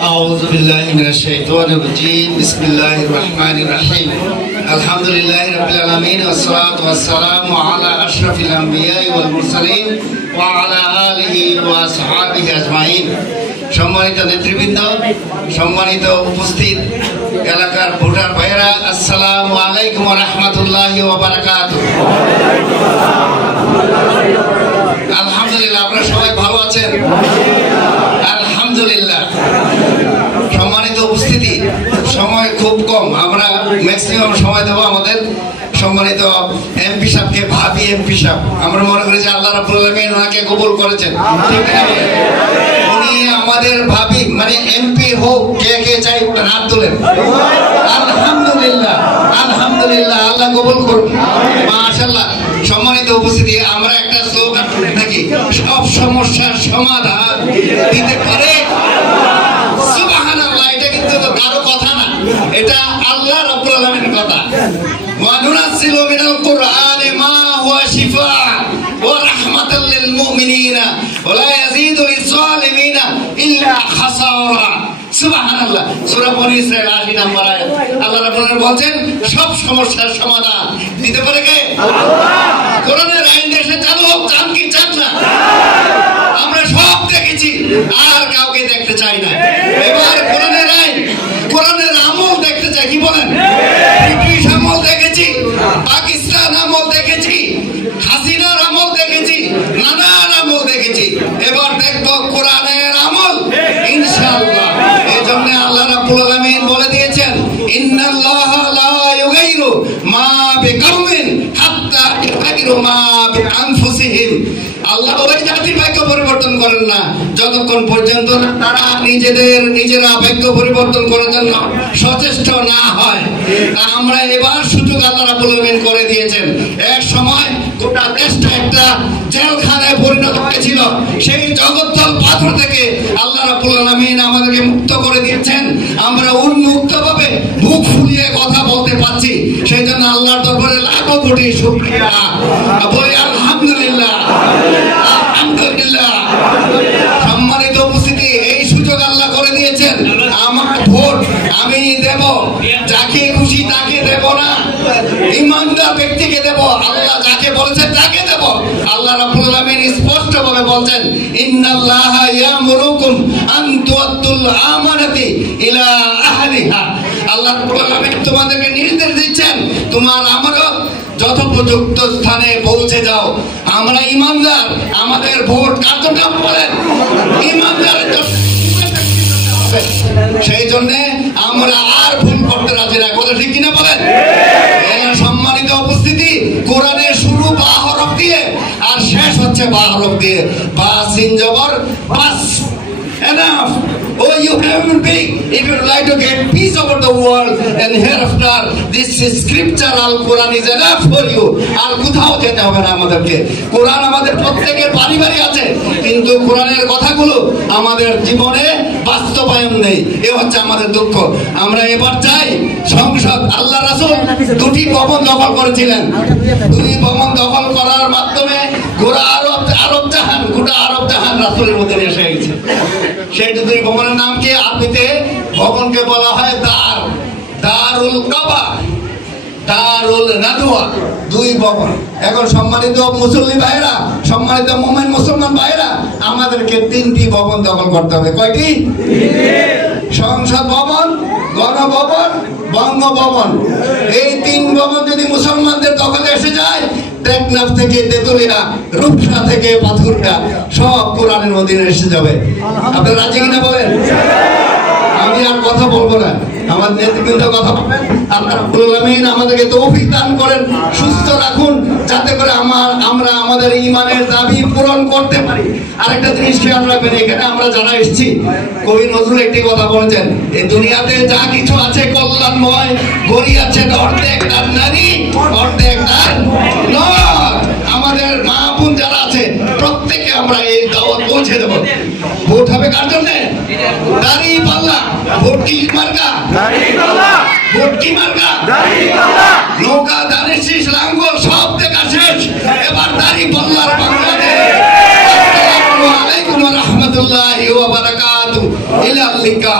أعوذ بالله من الشيطان الرجيم بسم الله الرحمن الرحيم الحمد لله رب العالمين والصلاة والسلام على أشرف الأنبياء والمرسلين وعلى آله وصحبه أجمعين সম্মানিত নেতৃবৃন্দ, সম্মানিত উপস্থিত এলাকার ভোটার ভাইরা, আসসালামু আলাইকুম ওয়া রাহমাতুল্লাহি ওয়া বারাকাতুহু। আলহামদুলিল্লাহ, আপনারা সবাই ভালো আছেন? আলহামদুলিল্লাহ। সম্মানিত উপস্থিতি, সময় খুব কম, আমরা ম্যাক্সিমাম সময় দেবো আমাদের সম্মানিত এমপি সাহেবকে, ভাবি এমপি সাহেব। আমরা মনে করি যে আল্লাহ রাব্বুল আলামিন ওনাকে কবুল করেছেন, ঠিক না? উনি আমাদের ভাবি, মানে এমপি হোক, কে কে চাই হাত তোলেন। আলহামদুলিল্লাহ, আলহামদুলিল্লাহ, আল্লাহ কবুল করুন, মাশাআল্লাহ। সম্মানিত উপস্থিতি, আমরা একটা স্লোগান শুনে থাকি, সব সমস্যার সমাধান দিতে পারে সুবহানাল্লাহ। এটা কিন্তু কারো কথা না, এটা আল্লাহ রাব্বুল আলামিনের কথা। ওয়া নুনাজ্জিলু মিনাল কুরআনি মা হুয়া শিফা ওয়া রাহমাতাল লিল মুমিনিনা ওয়া লা ইয়াজিদু লিয-যালিমিনা ইল্লা খাসারা। সুবহানাল্লাহ। সূরা বনী ইসরাঈল ৮০ নম্বর আয়াত। আল্লাহ রাব্বুল আলামিন বলেন সব সমস্যার সমাধান দিতে পারে কে? আল্লাহ। কোরআনের আইন দেশে চালু হোক, চান কি চান না? আমরা সব দেখেছি, আর কাউকে দেখতে চাই না। এবার কোরআনের আইন, কোরআনের আমল দেখতে চাই। কি বলেন? ব্রিটিশ আমল দেখেছি, পাকিস্তান আমল দেখেছি, হাসিনার আমল দেখেছি, নানান আমল দেখেছি। এবার দেখবো কোরআনের আমল ইনশাআল্লাহ। এজন্য আল্লাহ রাব্বুল আলামিন বলে দিয়েছেন, ইন্নাল্লাহা লা ইউগাইরু মা বিকাউমিন হাত্তা ইউগাইরু মা বিআনফুসিহিম। আল্লাহ ওই জাতির ভাগ্য পরিবর্তন করেন না যতক্ষণ পর্যন্ত তারা নিজেরা ভাগ্য পরিবর্তন করার জন্য সচেষ্ট না হয়। আমরা এবার সুযোগ আল্লাহ রাব্বুল আলামিন করে দিয়েছেন। এক সময় গোটা দেশটা একটা জেলখানায় পরিণত হয়েছিল, সেই জগদ্দল পাথর থেকে আল্লাহ রাব্বুল আলামিন আমাদেরকে মুক্ত করে দিয়েছেন। আমরা উন্মুক্তভাবে মুখ ফুলিয়ে কথা বলতে পারছি, সেই জন্য আল্লাহর দরবারে লাখো কোটি শুকরিয়া। বলি আলহামদুলিল্লাহ, আলহামদুলিল্লাহ। সম্মানিত উপস্থিতি, এই সুযোগ আল্লাহ করে দিয়েছেন। আমার ভোট আমি দেব, যাকে খুশি তাকে দেব না, ইমানদার ব্যক্তিকে দেব। আল্লাহ যাকে বলেছেন তাকে দেব। আল্লাহ রাব্বুল আলামিন স্পষ্ট ভাবে বলছেন, ইন্নাল্লাহা ইয়ামুরুকুম আন তুআদ্দুল আমানাতি ইলা আহলিহা। আল্লাহ রাব্বুল আলামিন তোমাদেরকে নির্দেশ দিচ্ছেন, তোমার আমানত যথোপযুক্ত স্থানে পৌঁছে যাও। আমরা ইমানদার, আমাদের ভোট কার জন্য বলেন? ইমানদারের জন্য। সেই জন্য আমরা আর ভুল করতে রাজি না, কথা ঠিক কিনা বলেন? সম্মানিত উপস্থিতি, কোরআনের শুরু বা হরফ দিয়ে আর শেষ হচ্ছে বা হরফ দিয়ে। বা সিন জবর বাস। Enough. Oh, you human being, if you like to get peace over the world and hereafter, this scripture Al-Quran is enough for you. আর কোথাও যেতে হবে না আমাদেরকে। কোরআন আমাদের প্রত্যেকের বাড়ি বাড়ি আছে, কিন্তু কোরআনের কথাগুলো আমাদের জীবনে বাস্তবায়ন নেই। এ হচ্ছে আমাদের দুঃখ। আমরা এবার চাই সংসদ। আল্লাহ রাসূল দুটি ভবন দখল করেছিলেন। দুই ভবন দখল করার মাধ্যমে গোটা আরব জাহান রাসূলের মধ্যে এসে গেছে। সেই দুই ভবনের নাম কি? আরবিতে ভবনকে বলা হয় দারুল কাবা, দারুল নাদওয়া, দুই ভবন। এখন সম্মানিত মুসল্লি ভাইরা, সম্মানিত মুমিন মুসলমান ভাইরা, আমাদেরকে তিনটি ভবন দখল করতে হবে। কয়টি? সংসদ ভবন, গণভবন, বঙ্গভবন। এই তিন ভবন যদি মুসলমানদের দখলে এসে যায়, টেকনাফ থেকে তেতুলিয়া, রূপসা থেকে পাথুরটা, সব কোরআনের মদিনায় এসে যাবে। আপনারা রাজি কিনা বলেন? আমি আর কথা বলবো না, আমার নেতৃবৃন্দ কথা বলবেন। আল্লাহ রাব্বুল আলামিন আমাদেরকে তৌফিক দান করেন, সুস্থ রাখুন, যাতে করে আমরা আমাদের ঈমানের দাবি পূরণ করতে পারি। আরেকটা জিনিস খেয়াল রাখবেন, এখানে আমরা যারা এসেছি, কবি নজরুল একটি কথা বলেছেন, এই দুনিয়াতে যা কিছু আছে কল্যাণময়, গড়ি আছে অর্ধেক তার নারী, অর্ধেক তার নর। আমাদের মা বোন যারা আছে প্রত্যেকে আমরা এই দাওয়াত পৌঁছে দেব। ভোট হবে কার জন্য? দাঁড়িপাল্লা। ভোট কি মার্কা? দাঁড়িপাল্লা। ভোট কি মার্কা? দাঁড়িপাল্লা। নৌকা, ধানের শীষ, লাঙ্গল সব দেখা শেষ, এবার দাঁড়িপাল্লার বাংলাদেশ। আসসালামু আলাইকুম ওয়া রাহমাতুল্লাহি ওয়া বারাকাতুহু। ইলা লিকা।